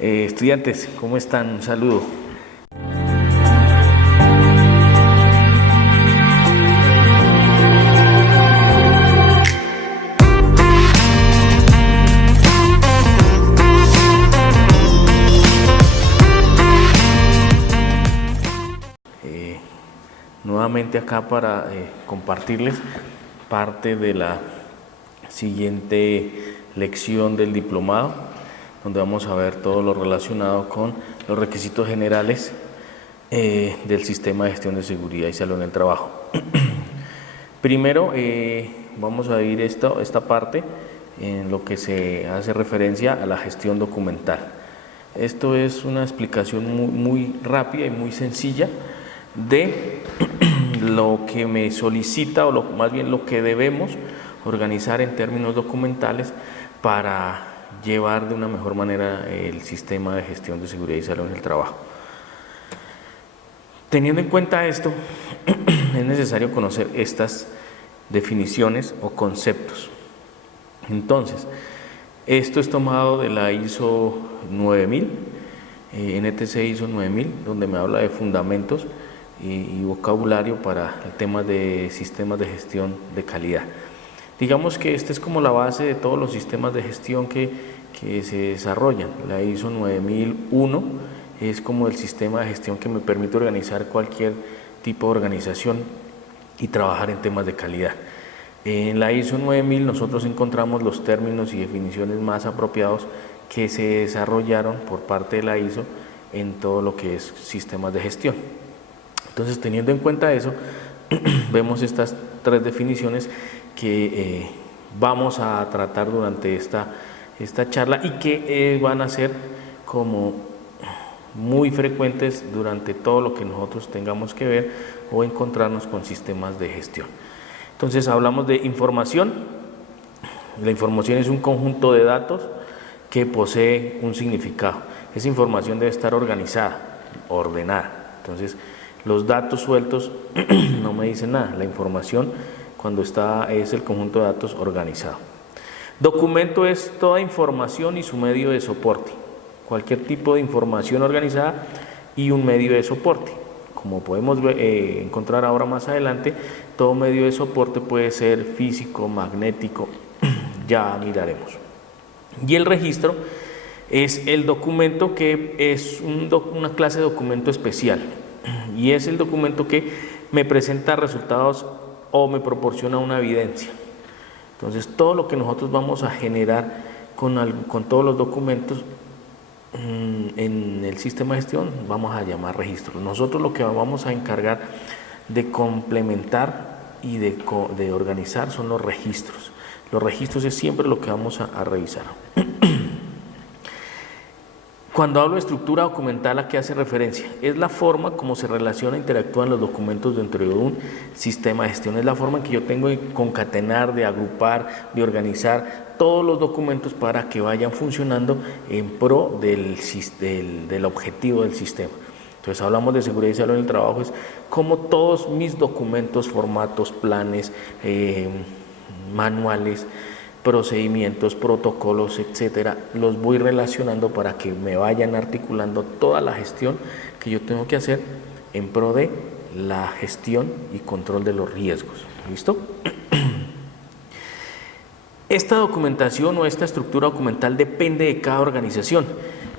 Estudiantes, ¿cómo están? Un saludo. Nuevamente acá para compartirles parte de la siguiente lección del diplomado, donde vamos a ver todo lo relacionado con los requisitos generales del sistema de gestión de seguridad y salud en el trabajo. Primero vamos a ir esta parte en lo que se hace referencia a la gestión documental. Esto es una explicación muy rápida y muy sencilla de lo que me solicita, o más bien lo que debemos organizar en términos documentales para llevar de una mejor manera el sistema de gestión de seguridad y salud en el trabajo. Teniendo en cuenta esto, es necesario conocer estas definiciones o conceptos. Entonces, esto es tomado de la ISO 9000, NTC ISO 9000, donde me habla de fundamentos y vocabulario para el tema de sistemas de gestión de calidad. Digamos que este es como la base de todos los sistemas de gestión que se desarrollan. La ISO 9001 es como el sistema de gestión que me permite organizar cualquier tipo de organización y trabajar en temas de calidad. En la ISO 9000 nosotros encontramos los términos y definiciones más apropiados que se desarrollaron por parte de la ISO en todo lo que es sistemas de gestión. Entonces, teniendo en cuenta eso, vemos estas tres definiciones que vamos a tratar durante esta charla y que van a ser como muy frecuentes durante todo lo que nosotros tengamos que ver o encontrarnos con sistemas de gestión. Entonces, hablamos de información. La información es un conjunto de datos que posee un significado. Esa información debe estar organizada, ordenada. Entonces, los datos sueltos no me dicen nada. La información, cuando es el conjunto de datos organizado. Documento es toda información y su medio de soporte. Cualquier tipo de información organizada y un medio de soporte. Como podemos encontrar ahora más adelante, todo medio de soporte puede ser físico, magnético, ya miraremos. Y el registro es el documento que es una clase de documento especial. Y es el documento que me presenta resultados o me proporciona una evidencia. Entonces, todo lo que nosotros vamos a generar con todos los documentos en el sistema de gestión vamos a llamar registro. Nosotros lo que vamos a encargar de complementar y de organizar son los registros. Los registros es siempre lo que vamos a revisar. Cuando hablo de estructura documental, ¿a qué hace referencia? Es la forma como se relaciona e interactúan los documentos dentro de un sistema de gestión. Es la forma en que yo tengo de concatenar, de agrupar, de organizar todos los documentos para que vayan funcionando en pro del objetivo del sistema. Entonces, hablamos de seguridad y salud en el trabajo, es como todos mis documentos, formatos, planes, manuales, procedimientos, protocolos, etcétera, los voy relacionando para que me vayan articulando toda la gestión que yo tengo que hacer en pro de la gestión y control de los riesgos. ¿Listo? Esta documentación o esta estructura documental depende de cada organización,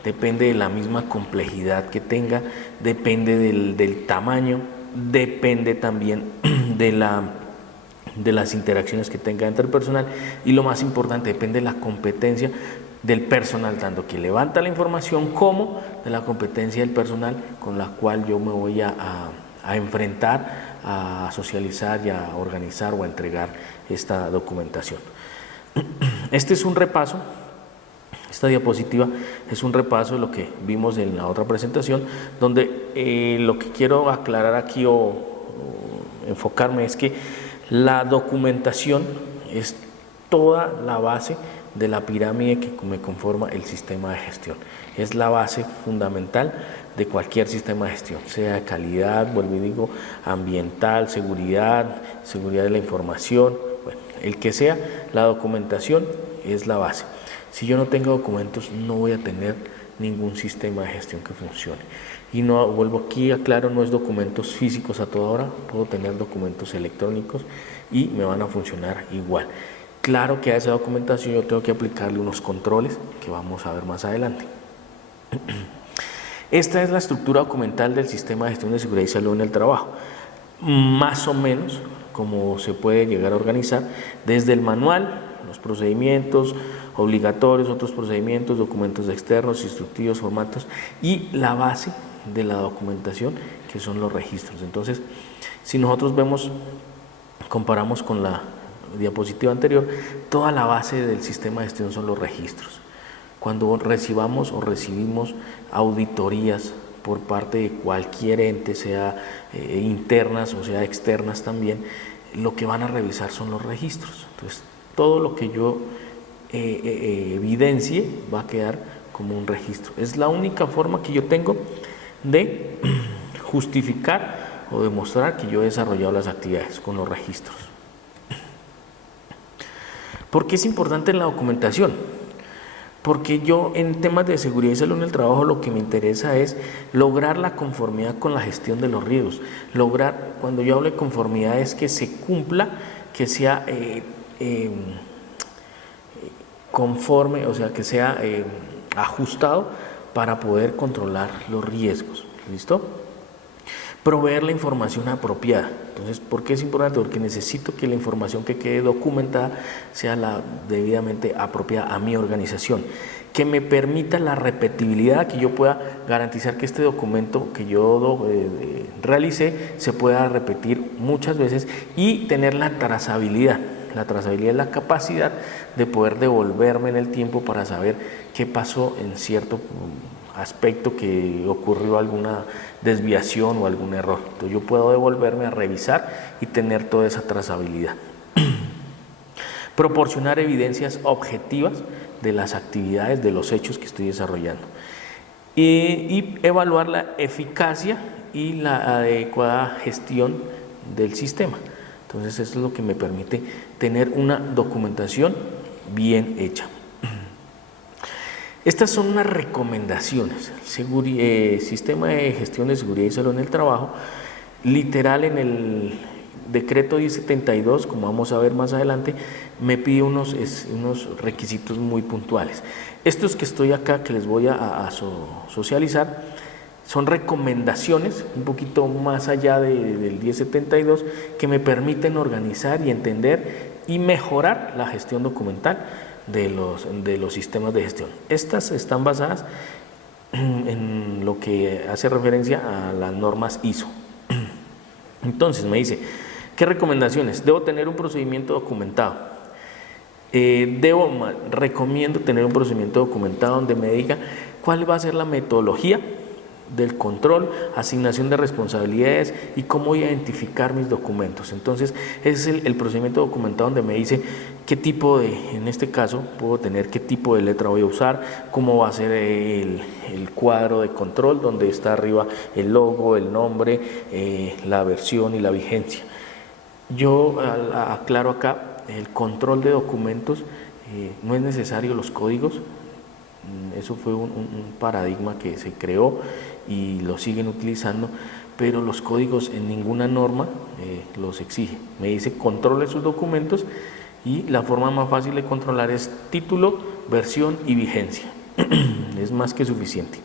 depende de la misma complejidad que tenga, depende del tamaño, depende también de las interacciones que tenga entre el personal y lo más importante, depende de la competencia del personal, tanto que levanta la información como de la competencia del personal con la cual yo me voy a enfrentar, a socializar y a organizar o a entregar esta documentación. Este es un repaso, esta diapositiva es un repaso de lo que vimos en la otra presentación, donde lo que quiero aclarar aquí o enfocarme es que la documentación es toda la base de la pirámide que me conforma el sistema de gestión. Es la base fundamental de cualquier sistema de gestión, sea de calidad, vuelvo y digo, ambiental, seguridad de la información, bueno, el que sea, la documentación es la base. Si yo no tengo documentos, no voy a tener ningún sistema de gestión que funcione. Y no, vuelvo aquí, aclaro, no es documentos físicos a toda hora, puedo tener documentos electrónicos y me van a funcionar igual. Claro que a esa documentación yo tengo que aplicarle unos controles que vamos a ver más adelante. Esta es la estructura documental del sistema de gestión de seguridad y salud en el trabajo. Más o menos como se puede llegar a organizar desde el manual, los procedimientos obligatorios, otros procedimientos, documentos externos, instructivos, formatos y la base de la documentación que son los registros. Entonces, si nosotros vemos, comparamos con la diapositiva anterior, toda la base del sistema de gestión son los registros. Cuando recibamos o recibimos auditorías por parte de cualquier ente, sea internas o sea externas también, lo que van a revisar son los registros. Entonces, todo lo que yo evidencie va a quedar como un registro. Es la única forma que yo tengo de justificar o demostrar que yo he desarrollado las actividades con los registros. ¿Por qué es importante la documentación? Porque yo en temas de seguridad y salud en el trabajo lo que me interesa es lograr la conformidad con la gestión de los riesgos. Lograr, cuando yo hablo de conformidad, es que se cumpla, que sea conforme, o sea, que sea ajustado para poder controlar los riesgos. ¿Listo? Proveer la información apropiada. Entonces, ¿por qué es importante? Porque necesito que la información que quede documentada sea la debidamente apropiada a mi organización, que me permita la repetibilidad, que yo pueda garantizar que este documento que yo realicé se pueda repetir muchas veces y tener la trazabilidad. La trazabilidad es la capacidad de poder devolverme en el tiempo para saber qué pasó en cierto aspecto, que ocurrió alguna desviación o algún error. Entonces yo puedo devolverme a revisar y tener toda esa trazabilidad. Proporcionar evidencias objetivas de las actividades, de los hechos que estoy desarrollando. Y evaluar la eficacia y la adecuada gestión del sistema. Entonces eso es lo que me permite tener una documentación bien hecha. Estas son unas recomendaciones. Sistema de gestión de seguridad y salud en el trabajo, literal en el decreto 1072, como vamos a ver más adelante, me pide unos requisitos muy puntuales. Estos que estoy acá, que les voy a socializar, son recomendaciones un poquito más allá del 1072 que me permiten organizar y entender y mejorar la gestión documental de los sistemas de gestión. Estas están basadas en lo que hace referencia a las normas ISO. Entonces me dice, ¿qué recomendaciones? Debo tener un procedimiento documentado. Recomiendo tener un procedimiento documentado donde me diga cuál va a ser la metodología del control, asignación de responsabilidades y cómo identificar mis documentos. Entonces, ese es el procedimiento documentado donde me dice qué tipo en este caso, puedo tener qué tipo de letra voy a usar, cómo va a ser el cuadro de control, donde está arriba el logo, el nombre, la versión y la vigencia. Yo aclaro acá, el control de documentos, no es necesario los códigos. Eso fue un paradigma que se creó y lo siguen utilizando, pero los códigos en ninguna norma los exige. Me dice controle sus documentos y la forma más fácil de controlar es título, versión y vigencia. Es más que suficiente.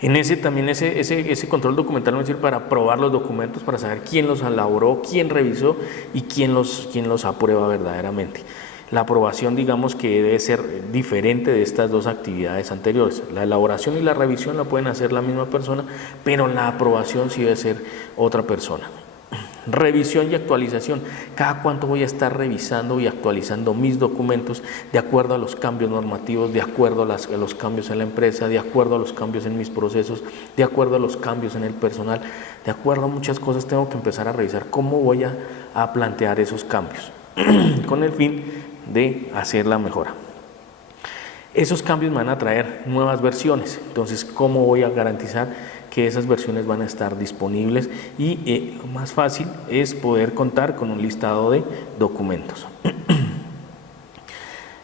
En ese control documental me sirve para probar los documentos, para saber quién los elaboró, quién revisó y quién los aprueba verdaderamente. La aprobación, digamos que debe ser diferente de estas dos actividades anteriores. La elaboración y la revisión la pueden hacer la misma persona, pero la aprobación sí debe ser otra persona. Revisión y actualización. Cada cuánto voy a estar revisando y actualizando mis documentos de acuerdo a los cambios normativos, de acuerdo a los cambios en la empresa, de acuerdo a los cambios en mis procesos, de acuerdo a los cambios en el personal, de acuerdo a muchas cosas. Tengo que empezar a revisar cómo voy a plantear esos cambios con el fin de hacer la mejora. Esos cambios van a traer nuevas versiones. Entonces, ¿cómo voy a garantizar que esas versiones van a estar disponibles? Y lo más fácil es poder contar con un listado de documentos.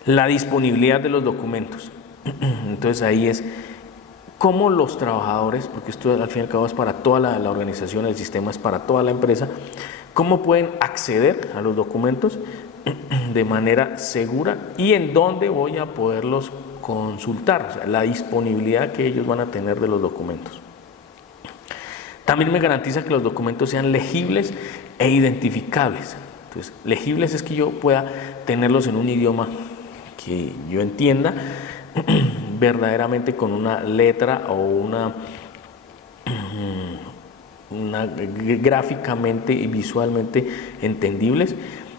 La disponibilidad de los documentos. Entonces ahí es cómo los trabajadores, porque esto al fin y al cabo es para toda la organización, el sistema es para toda la empresa, cómo pueden acceder a los documentos de manera segura y en dónde voy a poderlos consultar, o sea, la disponibilidad que ellos van a tener de los documentos. También me garantiza que los documentos sean legibles e identificables. Entonces, legibles es que yo pueda tenerlos en un idioma que yo entienda verdaderamente con una letra o una gráficamente y visualmente entendibles,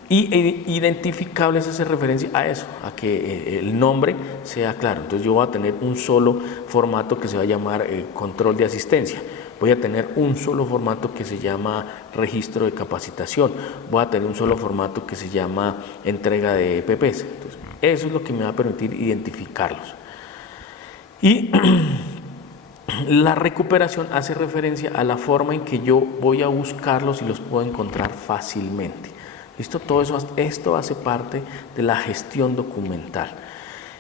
y identificables hace referencia a eso, a que el nombre sea claro. Entonces yo voy a tener un solo formato que se va a llamar control de asistencia, voy a tener un solo formato que se llama registro de capacitación, voy a tener un solo formato que se llama entrega de EPPs. Entonces, eso es lo que me va a permitir identificarlos. Y la recuperación hace referencia a la forma en que yo voy a buscarlos y los puedo encontrar fácilmente. ¿Listo? Todo eso, esto hace parte de la gestión documental.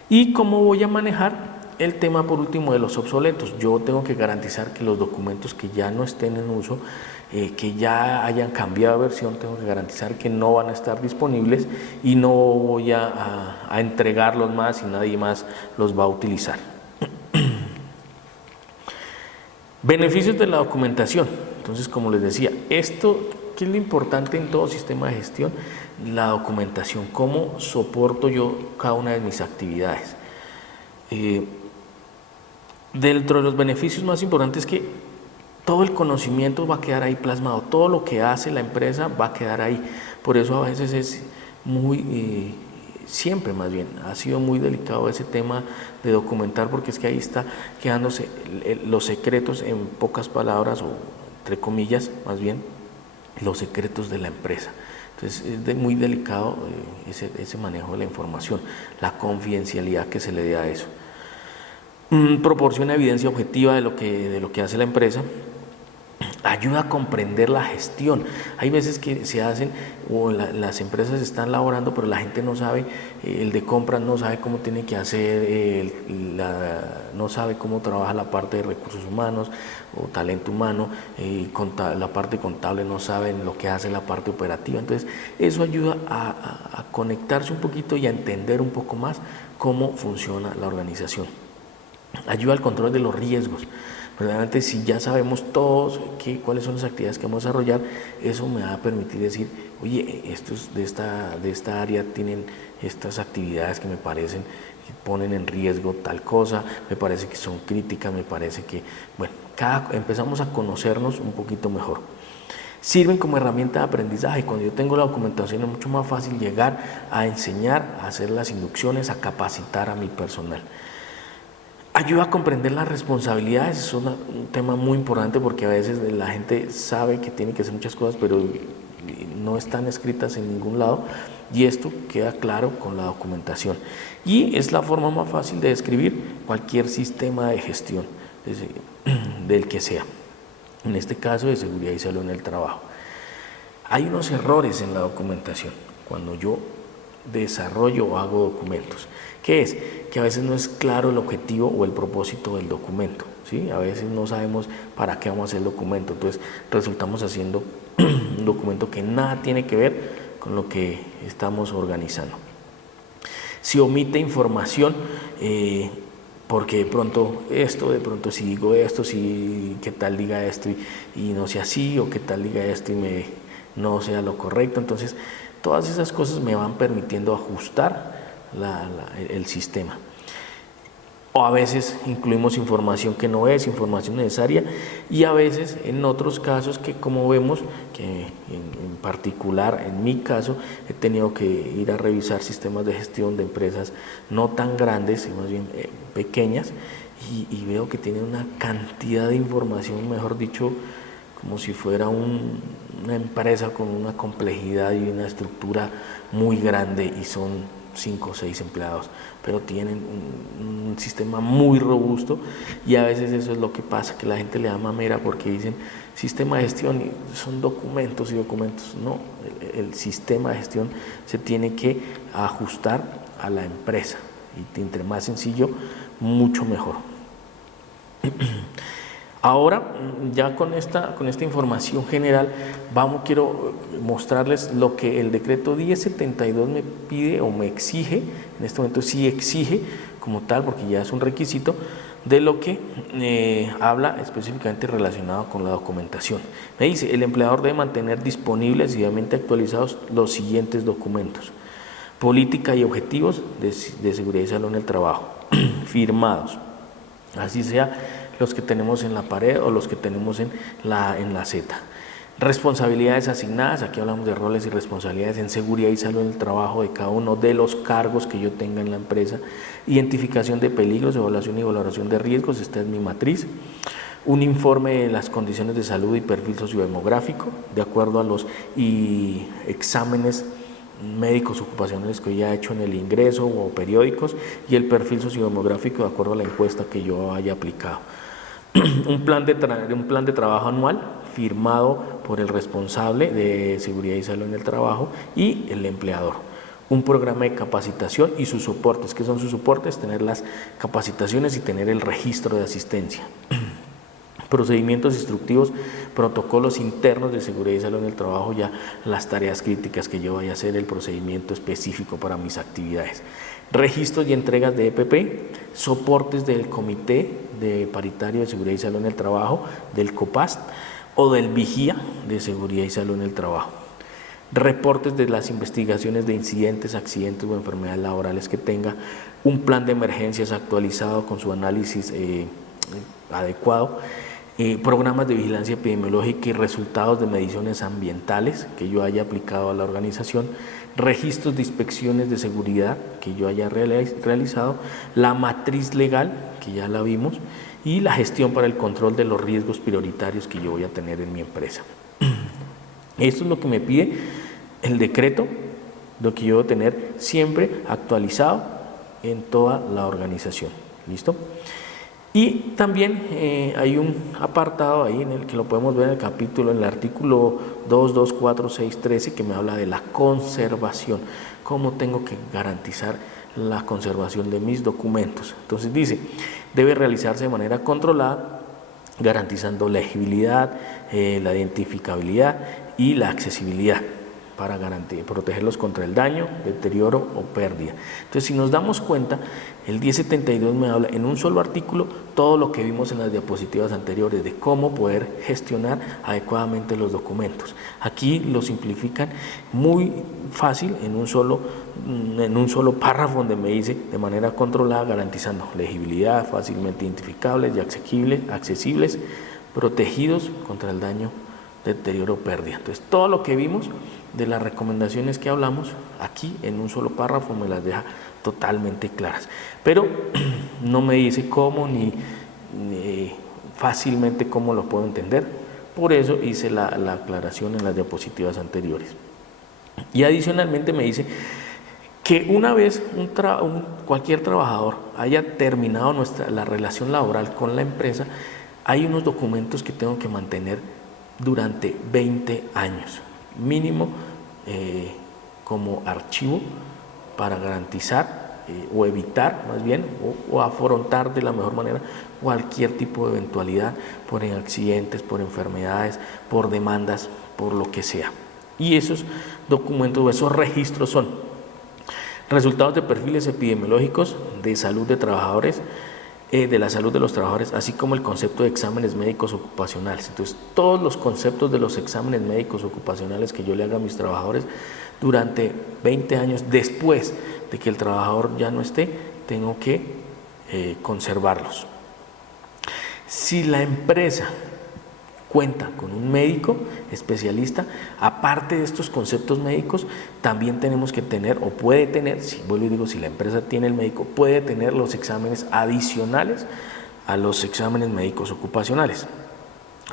¿Y cómo voy a manejar el tema, por último, de los obsoletos? Yo tengo que garantizar que los documentos que ya no estén en uso, que ya hayan cambiado de versión, tengo que garantizar que no van a estar disponibles y no voy a entregarlos más y nadie más los va a utilizar. Beneficios de la documentación. Entonces, como les decía, esto, ¿qué es lo importante en todo sistema de gestión? La documentación, cómo soporto yo cada una de mis actividades. Dentro de los beneficios más importantes es que todo el conocimiento va a quedar ahí plasmado, todo lo que hace la empresa va a quedar ahí. Por eso a veces es muy, siempre más bien, ha sido muy delicado ese tema de documentar, porque es que ahí está quedándose los secretos, en pocas palabras, o entre comillas más bien, los secretos de la empresa. Entonces es muy delicado ese manejo de la información, la confidencialidad que se le dé a eso. Proporciona evidencia objetiva de lo que hace la empresa. Ayuda a comprender la gestión. Hay veces que se hacen, o las empresas están laborando, pero la gente no sabe, el de compras no sabe cómo tiene que hacer, no sabe cómo trabaja la parte de recursos humanos o talento humano, la parte contable no sabe lo que hace la parte operativa. Entonces eso ayuda a conectarse un poquito y a entender un poco más cómo funciona la organización. Ayuda al control de los riesgos. Verdaderamente, si ya sabemos todos cuáles son las actividades que vamos a desarrollar, eso me va a permitir decir, oye, estos de esta área tienen estas actividades que me parecen que ponen en riesgo tal cosa, me parece que son críticas, me parece que, bueno, empezamos a conocernos un poquito mejor. Sirven como herramienta de aprendizaje. Cuando yo tengo la documentación es mucho más fácil llegar a enseñar, a hacer las inducciones, a capacitar a mi personal. Ayuda a comprender las responsabilidades. Es un tema muy importante, porque a veces la gente sabe que tiene que hacer muchas cosas, pero no están escritas en ningún lado, y esto queda claro con la documentación. Y es la forma más fácil de describir cualquier sistema de gestión, del que sea. En este caso, de seguridad y salud en el trabajo. Hay unos errores en la documentación cuando yo desarrollo o hago documentos. ¿Qué es? Que a veces no es claro el objetivo o el propósito del documento, ¿sí? A veces no sabemos para qué vamos a hacer el documento, entonces resultamos haciendo un documento que nada tiene que ver con lo que estamos organizando. Si omite información, porque de pronto si digo esto, si qué tal diga esto y no sea así, o qué tal diga esto y no sea lo correcto. Entonces todas esas cosas me van permitiendo ajustar el sistema. O a veces incluimos información que no es información necesaria, y a veces en otros casos, que como vemos, que en particular en mi caso he tenido que ir a revisar sistemas de gestión de empresas no tan grandes, más bien pequeñas, y veo que tienen una cantidad de información, mejor dicho, como si fuera una empresa con una complejidad y una estructura muy grande, y son 5 o 6 empleados, pero tienen un sistema muy robusto. Y a veces eso es lo que pasa, que la gente le da mamera porque dicen sistema de gestión y son documentos y documentos. No, el sistema de gestión se tiene que ajustar a la empresa, y entre más sencillo, mucho mejor. Ahora, ya con esta información general, quiero mostrarles lo que el decreto 1072 me pide o me exige. En este momento sí exige como tal, porque ya es un requisito, de lo que habla específicamente relacionado con la documentación. Me dice, el empleador debe mantener disponibles y debidamente actualizados los siguientes documentos: política y objetivos de seguridad y salud en el trabajo, firmados, así sea los que tenemos en la pared o los que tenemos en la Z. Responsabilidades asignadas, aquí hablamos de roles y responsabilidades en seguridad y salud en el trabajo de cada uno de los cargos que yo tenga en la empresa. Identificación de peligros, evaluación y valoración de riesgos, esta es mi matriz. Un informe de las condiciones de salud y perfil sociodemográfico, de acuerdo a los exámenes médicos ocupacionales que ya he hecho en el ingreso o periódicos, y el perfil sociodemográfico de acuerdo a la encuesta que yo haya aplicado. Un plan de trabajo anual firmado por el responsable de seguridad y salud en el trabajo y el empleador. Un programa de capacitación y sus soportes. ¿Qué son sus soportes? Tener las capacitaciones y tener el registro de asistencia. Procedimientos instructivos, protocolos internos de seguridad y salud en el trabajo, ya las tareas críticas que yo vaya a hacer, el procedimiento específico para mis actividades. Registros y entregas de EPP, soportes del Comité de Paritario de Seguridad y Salud en el Trabajo, del COPAST o del Vigía de Seguridad y Salud en el Trabajo. Reportes de las investigaciones de incidentes, accidentes o enfermedades laborales que tenga, un plan de emergencias actualizado con su análisis adecuado, programas de vigilancia epidemiológica y resultados de mediciones ambientales que yo haya aplicado a la organización, registros de inspecciones de seguridad que yo haya realizado, la matriz legal, que ya la vimos, y la gestión para el control de los riesgos prioritarios que yo voy a tener en mi empresa. Esto es lo que me pide el decreto, lo que yo debo tener siempre actualizado en toda la organización. ¿Listo? Y también hay un apartado ahí en el que lo podemos ver en el capítulo, en el artículo 2, 2, 4, 6, 13, que me habla de la conservación, cómo tengo que garantizar la conservación de mis documentos. Entonces dice, debe realizarse de manera controlada, garantizando legibilidad, la identificabilidad y la accesibilidad, para protegerlos contra el daño, deterioro o pérdida. Entonces, si nos damos cuenta, el 1072 me habla en un solo artículo todo lo que vimos en las diapositivas anteriores de cómo poder gestionar adecuadamente los documentos. Aquí lo simplifican muy fácil en un solo párrafo donde me dice de manera controlada, garantizando legibilidad, fácilmente identificables y accesibles, protegidos contra el daño, deterioro o pérdida. Entonces, todo lo que vimos de las recomendaciones que hablamos aquí en un solo párrafo me las deja totalmente claras, pero no me dice cómo ni fácilmente cómo lo puedo entender. Por eso hice la aclaración en las diapositivas anteriores. Y adicionalmente me dice que una vez cualquier trabajador haya terminado la relación laboral con la empresa, hay unos documentos que tengo que mantener durante 20 años mínimo, como archivo, para garantizar o evitar más bien o afrontar de la mejor manera cualquier tipo de eventualidad por accidentes, por enfermedades, por demandas, por lo que sea. Y esos documentos o esos registros son resultados de perfiles epidemiológicos de salud de trabajadores, de la salud de los trabajadores, así como el concepto de exámenes médicos ocupacionales. Entonces, todos los conceptos de los exámenes médicos ocupacionales que yo le haga a mis trabajadores durante 20 años después de que el trabajador ya no esté, tengo que conservarlos. Si la empresa cuenta con un médico especialista, aparte de estos conceptos médicos, también tenemos que tener, o puede tener, si vuelvo y digo, si la empresa tiene el médico, puede tener los exámenes adicionales a los exámenes médicos ocupacionales.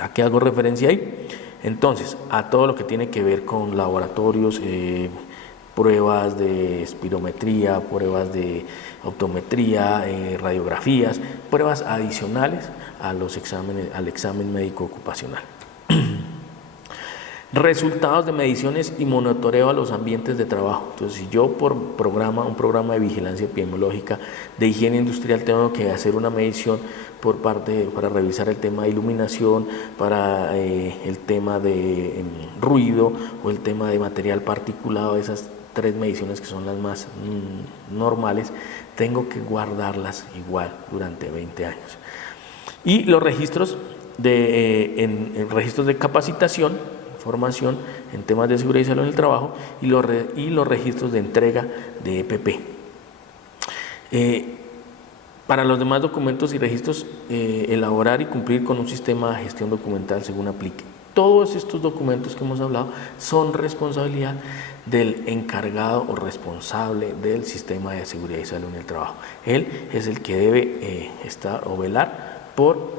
¿A qué hago referencia ahí? Entonces, a todo lo que tiene que ver con laboratorios, pruebas de espirometría, pruebas de optometría, radiografías, pruebas adicionales a los exámenes, al examen médico ocupacional. Resultados de mediciones y monitoreo a los ambientes de trabajo. Entonces, si yo por un programa de vigilancia epidemiológica de higiene industrial tengo que hacer una medición para revisar el tema de iluminación, para el tema de ruido o el tema de material particulado, esas 3 mediciones que son las más normales, tengo que guardarlas igual durante 20 años. Y los registros en registros de capacitación, formación en temas de seguridad y salud en el trabajo, y los registros de entrega de EPP. Para los demás documentos y registros, elaborar y cumplir con un sistema de gestión documental según aplique. Todos estos documentos que hemos hablado son responsabilidad del encargado o responsable del sistema de seguridad y salud en el trabajo. Él es el que debe estar o velar por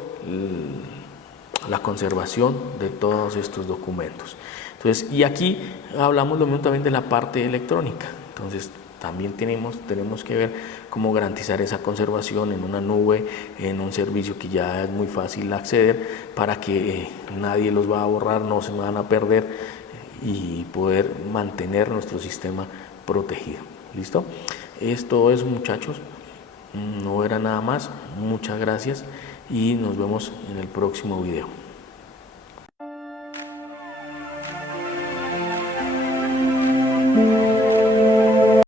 la conservación de todos estos documentos. Entonces, y aquí hablamos lo mismo también de la parte electrónica. Entonces, también tenemos que ver cómo garantizar esa conservación en una nube, en un servicio que ya es muy fácil acceder, para que nadie los va a borrar, no se van a perder, y poder mantener nuestro sistema protegido. ¿Listo? Esto es, muchachos, no era nada más. Muchas gracias y nos vemos en el próximo video.